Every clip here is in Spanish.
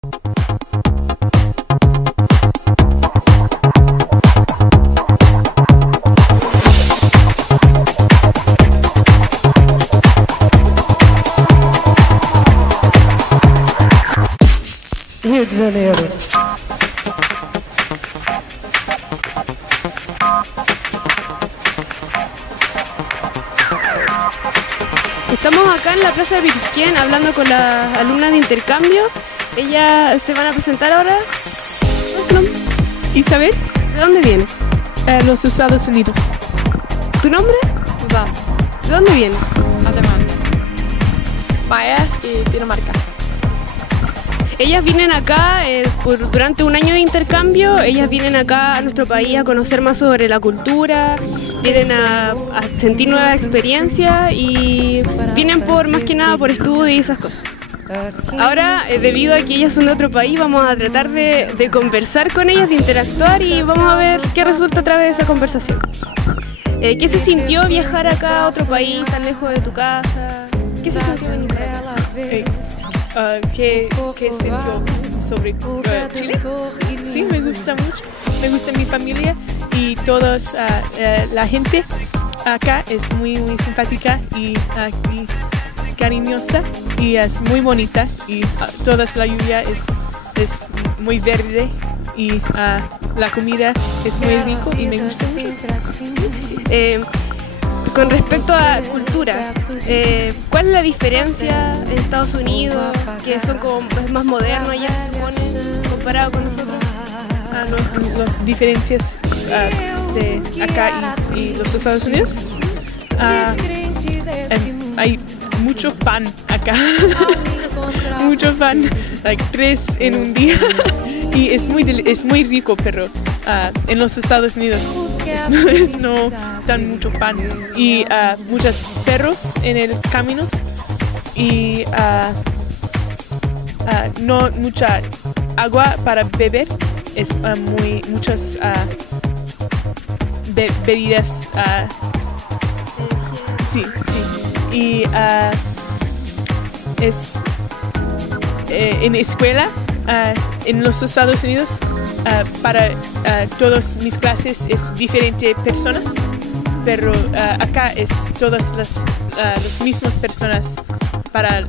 Rio de Janeiro. Estamos acá en la Plaza de Pirquén hablando con las alumnas de intercambio. Ellas se van a presentar ahora. ¿Cuál es tu nombre? Isabel, ¿De dónde vienes? los Estados Unidos. ¿Tu nombre? Susanne, ¿De dónde vienes? Alemania. Maya y Dinamarca. Ellas vienen acá durante un año de intercambio. Ellas vienen acá a nuestro país a conocer más sobre la cultura, vienen a sentir nuevas experiencias y vienen más que nada por estudio y esas cosas. Ahora, debido a que ellas son de otro país, vamos a tratar de conversar con ellas, de interactuar y vamos a ver qué resulta a través de esa conversación. ¿Qué se sintió viajar acá a otro país, tan lejos de tu casa? ¿Qué se sintió venir acá? ¿Qué sintió sobre Chile? Sí, me gusta mucho. Me gusta mi familia y todos, la gente acá es muy simpática y cariñosa y es muy bonita y toda la lluvia es muy verde y la comida es muy rico y me gusta mucho. Con respecto a cultura, ¿cuál es la diferencia en Estados Unidos, que son como más modernos allá, se supone, comparado con nosotros? Las diferencias de acá y los Estados Unidos. Hay mucho pan acá, mucho pan, 3 en un día y es muy rico, pero en los Estados Unidos no dan mucho pan y muchos perros en el caminos y no mucha agua para beber, es muchas bebidas, sí, y en escuela en los Estados Unidos para todas mis clases es diferentes personas, pero acá es todas las mismas personas para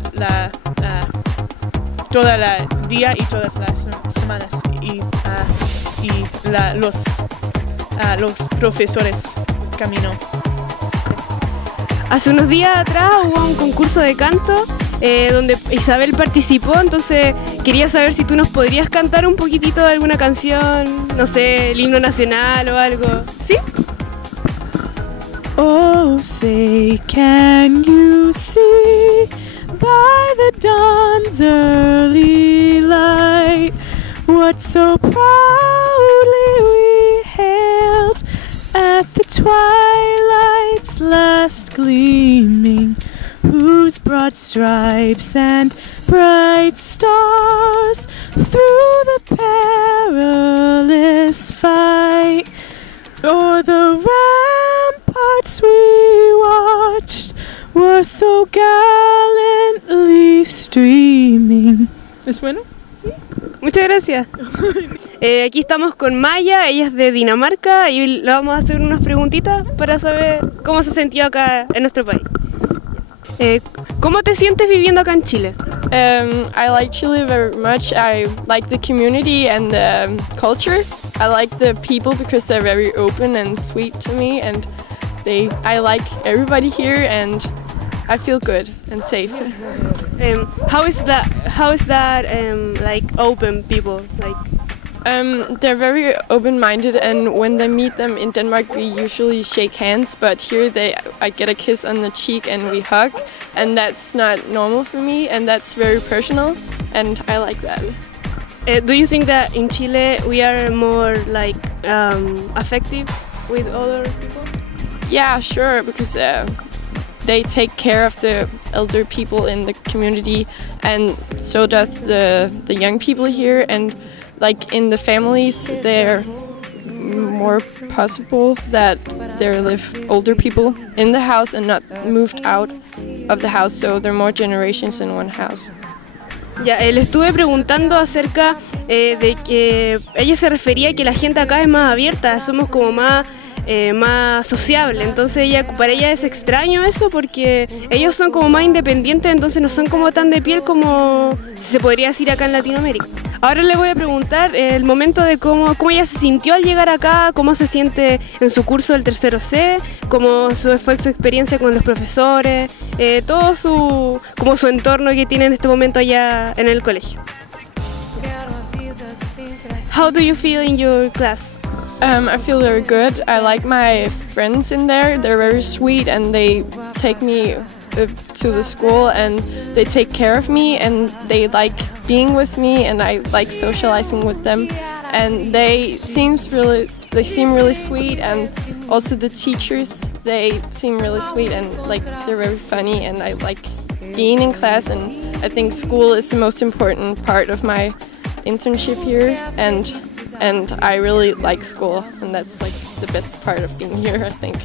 toda la día y todas las semanas y los profesores caminó. Hace unos días atrás hubo un concurso de canto donde Isabel participó, entonces quería saber si tú nos podrías cantar un poquitito de alguna canción, no sé, el himno nacional o algo, ¿sí? Oh, say, can you see by the dawn's early light what so proudly we hailed at the twilight's last gleaming, whose broad stripes and bright stars through the perilous fight o'er the ramparts we watched were so gallantly streaming. ¿Es bueno? Sí. Muchas gracias. Aquí estamos con Maya, ella es de Dinamarca y le vamos a hacer unas preguntitas para saber cómo se sintió acá en nuestro país. ¿Cómo te sientes viviendo acá en Chile? I like Chile very much. I like the community and the culture. I like the people because they're very open and sweet to me, and I like everybody here, and I feel good and safe. How is that like open people like? They're very open-minded, and when they meet them in Denmark, we usually shake hands. But here, I get a kiss on the cheek and we hug, and that's not normal for me, and that's very personal, and I like that. Do you think that in Chile we are more like affective with other people? Yeah, sure, because they take care of the elder people in the community, and so does the young people here, and like in the families, they're more possible that there live older people in the house and not moved out of the house, so there are more generations in one house. Ya, le estuve preguntando acerca de que ella se refería a que la gente acá es más abierta, somos como más sociable, entonces para ella es extraño eso porque ellos son como más independientes, entonces no son como tan de piel como se podría decir acá en Latinoamérica. Ahora le voy a preguntar el momento de cómo ella se sintió al llegar acá, cómo se siente en su curso del tercero C, cómo fue su experiencia con los profesores, todo su entorno que tiene en este momento allá en el colegio. How do you feel in your class? I feel very good. I like my friends in there. They're very sweet and they take me to the school and they take care of me and they like being with me and I like socializing with them. And they seem really sweet, and also the teachers, they seem really sweet and like they're very funny, and I like being in class, and I think school is the most important part of my internship here, and I really like school, and that's like the best part of being here, I think.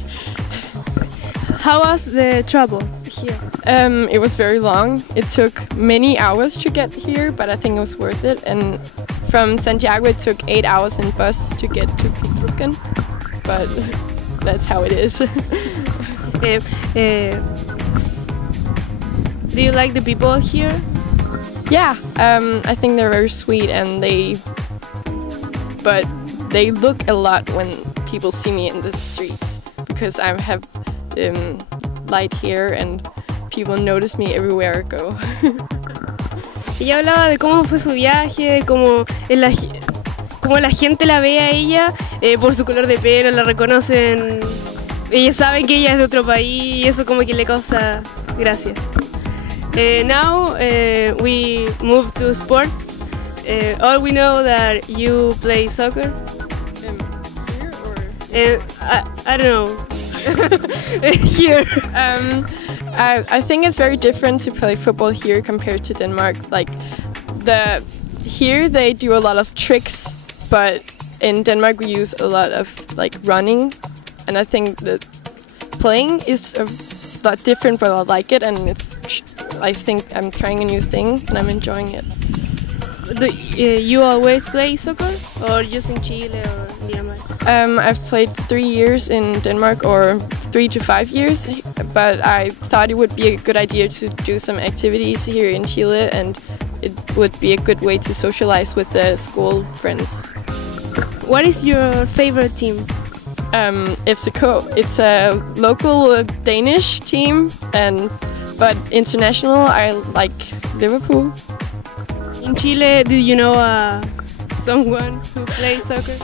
How was the travel here? It was very long. It took many hours to get here, but I think it was worth it. And from Santiago, it took 8 hours in bus to get to Pitruken, but that's how it is. Do you like the people here? Yeah, I think they're very sweet, and but they look a lot when people see me in the streets because I have light hair and people notice me everywhere I go. Ella hablaba de cómo fue su viaje, de cómo la gente la ve a ella por su color de pelo, la reconocen, ellos saben que ella es de otro país y eso como que le causa gracia. Now we move to sport. All we know that you play soccer. Here or? I don't know. Here. I think it's very different to play football here compared to Denmark. Like here they do a lot of tricks, but in Denmark we use a lot of like running, and I think that playing is a lot different, but I like it, and I think I'm trying a new thing and I'm enjoying it. Do you always play soccer, or just in Chile or Dinamarca? I've played 3 years in Denmark, or 3 to 5 years, but I thought it would be a good idea to do some activities here in Chile, and it would be a good way to socialize with the school friends. What is your favorite team? FCK. It's a local Danish team, but international I like Liverpool. In Chile, do you know someone who plays soccer?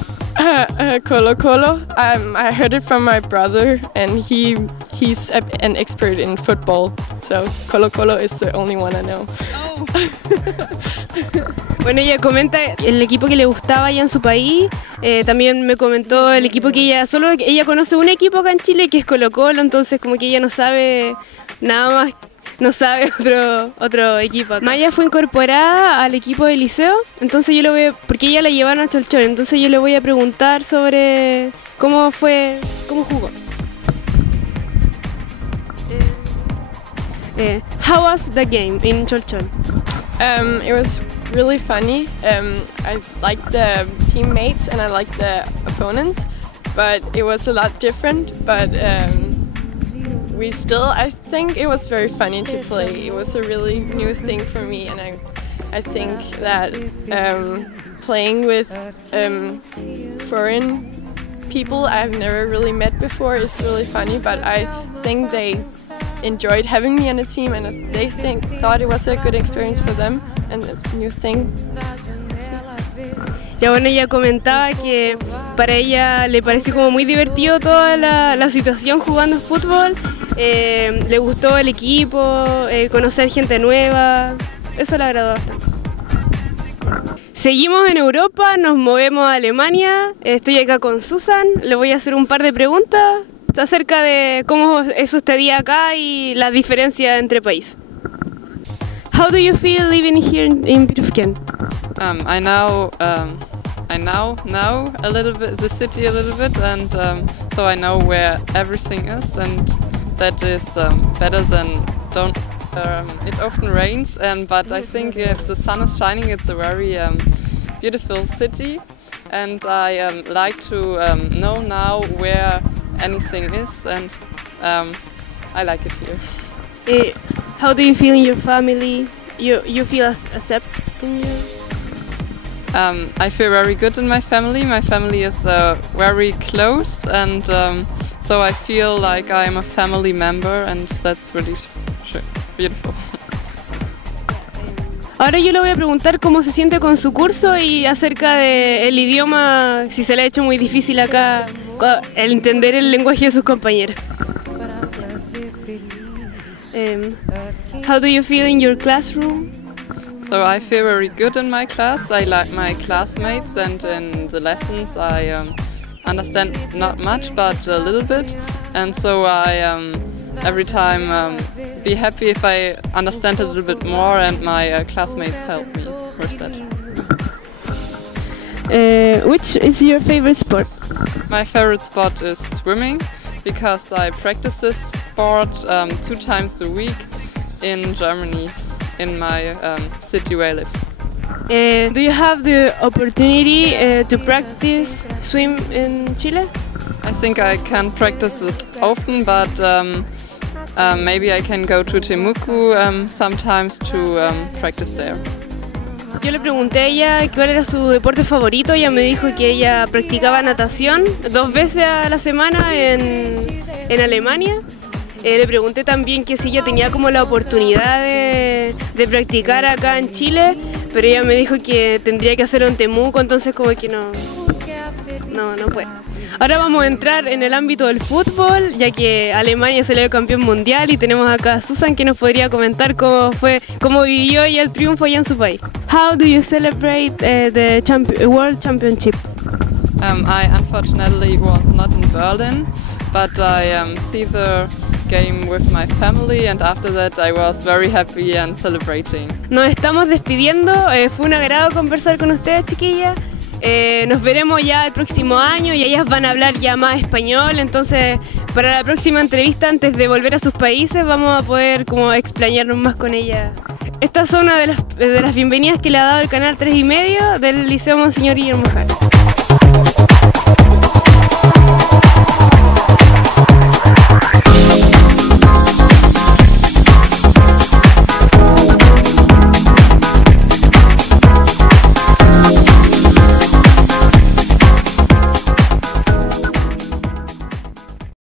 Colo Colo. I heard it from my brother, and he's an expert in football. So Colo Colo is the only one I know. Oh. Bueno, ella comenta el equipo que le gustaba allá en su país. También me comentó el equipo que ella conoce un equipo acá en Chile que es Colo Colo, entonces como que ella no sabe nada más. No sabe otro equipo. Maya fue incorporada al equipo del liceo, entonces porque ella la llevaron a Cholchón, entonces yo le voy a preguntar sobre cómo jugó. How was the game in Cholchón? It was really funny. I liked the teammates and I liked the opponents, but it was a lot different. But I think it was very funny to play. It was a really new thing for me, and I think that playing with foreign people I've never really met before is really funny, but I think they enjoyed having me on a team, and they thought it was a good experience for them, and it's a new thing. Ya bueno, ella comentaba que para ella le pareció como muy divertido toda la situación jugando fútbol, le gustó el equipo, conocer gente nueva, eso le agradó bastante. Seguimos en Europa, nos movemos a Alemania, estoy acá con Susan, le voy a hacer un par de preguntas acerca de cómo es su estadía acá y las diferencias entre países. How do you feel living here in Pitruken? I now know a little bit the city a little bit, and so I know where everything is, and that is better than It often rains, but I think if the sun is shining, it's a very beautiful city, and I like to know now where anything is, and I like it here. How do you feel in your family? You feel accepted in your... I feel very good in my family. My family is very close, and so I feel like I'm a family member, and that's really beautiful. Ahora yo le voy a preguntar cómo se siente con su curso y acerca del idioma, si se le ha hecho muy difícil acá el entender el lenguaje de sus compañeros. How do you feel in your classroom? So I feel very good in my class. I like my classmates, and in the lessons I understand not much but a little bit, and so I every time be happy if I understand a little bit more, and my classmates help me with that. Which is your favorite sport? My favorite sport is swimming, because I practice this sport 2 times a week in Germany, in my city where I live. Do you have the opportunity to practice swim in Chile? I think I can practice it often, but maybe I can go to Temuco sometimes to practice there. Yo le pregunté a ella cuál era su deporte favorito. Ella me dijo que ella practicaba natación 2 veces a la semana en Alemania. Le pregunté también que si ella tenía como la oportunidad de practicar acá en Chile, pero ella me dijo que tendría que hacerlo en Temuco, entonces como que no puede. Ahora vamos a entrar en el ámbito del fútbol, ya que Alemania salió campeón mundial, y tenemos acá a Susan, que nos podría comentar cómo vivió ella el triunfo allá en su país. How do you celebrate the World Championship? I unfortunately was not in Berlin, but I see the game with my family, and after that I was very happy and celebrating. Nos estamos despidiendo, fue un agrado conversar con ustedes, chiquillas. Nos veremos ya el próximo año y ellas van a hablar ya más español, entonces para la próxima entrevista, antes de volver a sus países, vamos a poder como explayarnos más con ellas. Esta es una de las bienvenidas que le ha dado el canal 3 y medio del Liceo Monseñor Guillermo Hartl.